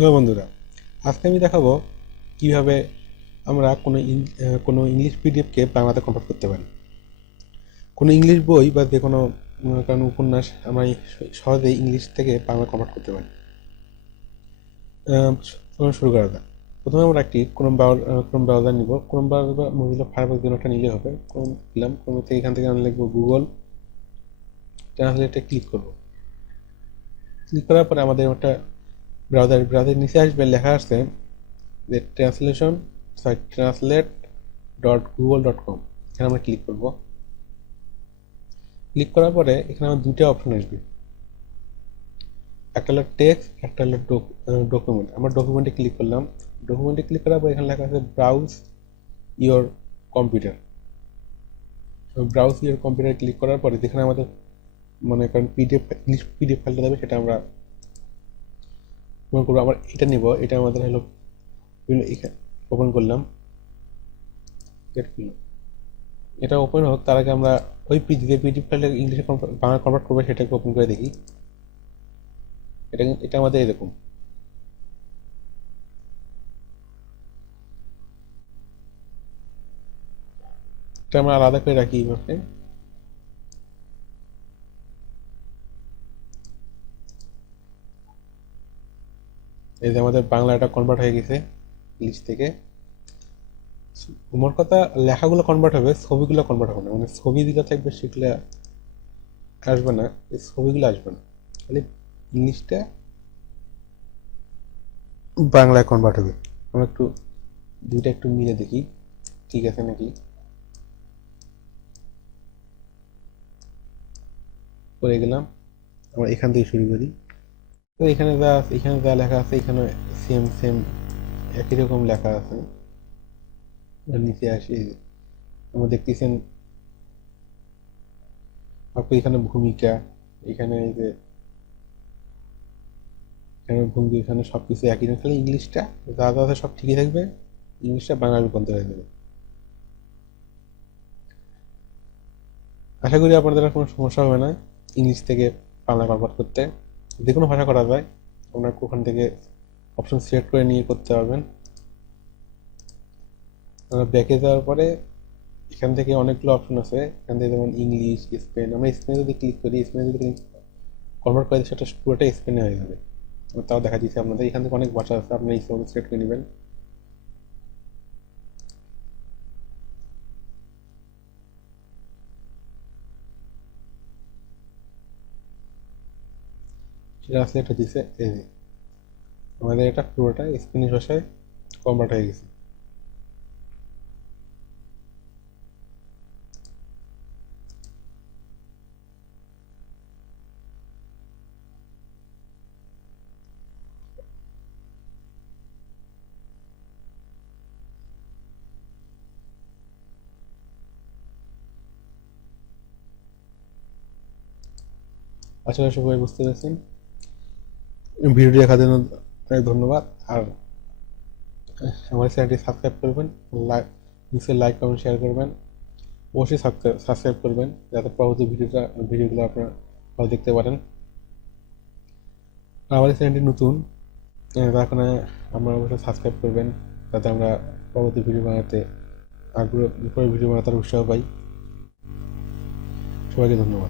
Hello বন্ধুরা, আজকে আমি দেখাবো কিভাবে আমরা কোনো ইংলিশ পিডিএফকে বাংলাতে কনভার্ট করতে পারি। কোনো ইংলিশ বই বা যে কোনো কারণ উপন্যাস আমরা সহজেই ইংলিশ থেকে বাংলা কনভার্ট করতে পারি। চলুন শুরু করা যাক। প্রথমে আমরা একটি ক্রোম ব্রাউজার নিব। ক্রোম ব্রাউজার বা মোজিলা ফায়ারফক্স যে একটা নিলে হবে। ক্রোম দিলাম, ক্রোম থেকে এখান থেকে আমরা লিখবো গুগল, ট্রান্সলেটে ক্লিক করব। ক্লিক করার পরে আমাদের একটা ব্রাউজারের নিচে আসবে, লেখা আসছে যে translate.google.com। এখানে আমরা ক্লিক করব। ক্লিক করার পরে এখানে আমার দুটো অপশন আসবে, একটা হলো টেক্সট, একটা হলো ডকুমেন্ট। আমরা ডকুমেন্টে ক্লিক করলাম। ডকুমেন্টে ক্লিক করার পর এখানে লেখা আছে browse your computer. Browse your computer click করার পরে যেখানে আমাদের মনে করেন ইংলিশ পিডিএফ ফাইলটা দেবে সেটা আমরা মনে করবো আমরা এটা নিব। এটা আমাদের হলো এখানে ওপেন করলাম। এটা ওপেন হোক তার আগে আমরা ওই যে পিডিএফ ফাইলটা ইংলিশে বাংলা কনভার্ট করবো সেটাকে ওপেন করে দেখি। এটা আমাদের এরকম। এটা আমরা আলাদা করে রাখি এইভাবে। এই যে আমাদের বাংলাটা কনভার্ট হয়ে গেছে ইংলিশ থেকে। মোট কথা লেখাগুলো কনভার্ট হবে, ছবিগুলো কনভার্ট হবে না। মানে ছবি যেগুলো থাকবে সেগুলো আসবে না, এই ছবিগুলো আসবে না, খালি ইংলিশটা বাংলায় কনভার্ট হবে। আমরা দুইটা একটু মিলে দেখি ঠিক আছে নাকি। করে গেলাম, আমরা এখান থেকে শুরু করি। তো এখানে যা লেখা আছে এখানে সেম সেম একই রকম লেখা আছে। নিচে আসি, আমরা দেখতেছেন আপনি এখানে ভূমিকা, এখানে এই যে ভূমিকা, এখানে সবকিছু একই রকম, খালি ইংলিশটা যা যা আছে সব ঠিকই থাকবে, ইংলিশটা বাংলা রূপান্তর হয়ে যাবে। আশা করি আপনাদের আর কোনো সমস্যা হবে না ইংলিশ থেকে বাংলা কনভার্ট করতে। যে কোনো ভাষা করা যায়, আপনার ওখান থেকে অপশন সিলেক্ট করে নিয়ে করতে পারবেন। ব্যাকে যাওয়ার পরে এখান থেকে অনেকগুলো অপশন আছে। এখান থেকে যেমন ইংলিশ, স্পেন, আমরা স্পেনে যদি ক্লিক করি, স্পেনে যদি কনভার্ট করে সেটা পুরোটা স্পেনে হয়ে যাবে। তাও দেখা দিচ্ছে আপনাদের এখান থেকে অনেক ভাষা আছে, আপনার ইচ্ছে মতো সিলেক্ট করে নেবেন। সেটা সিলেক্ট হয়ে দিচ্ছে, এই যে আমাদের এটা পুরোটা স্প্যানিশ ভাষায় কনভার্ট হয়ে গেছে। আশা করি সবাই বুঝতে পেরেছেন। ভিডিওটি দেখার জন্য অনেক ধন্যবাদ। আর আমার চ্যানেলটি সাবস্ক্রাইব করবেন, নিচে লাইক কমেন্ট শেয়ার করবেন, অবশ্যই সাবস্ক্রাইব করবেন যাতে পরবর্তী ভিডিওগুলো আপনারা ভালো দেখতে পারেন। আর আমাদের চ্যানেলটি নতুন, তার কারণে আপনারা অবশ্যই সাবস্ক্রাইব করবেন যাতে আমরা পরবর্তী ভিডিও বানাতে আগ্রহ, ভিডিও বানাতে উৎসাহ পাই। সবাইকে ধন্যবাদ।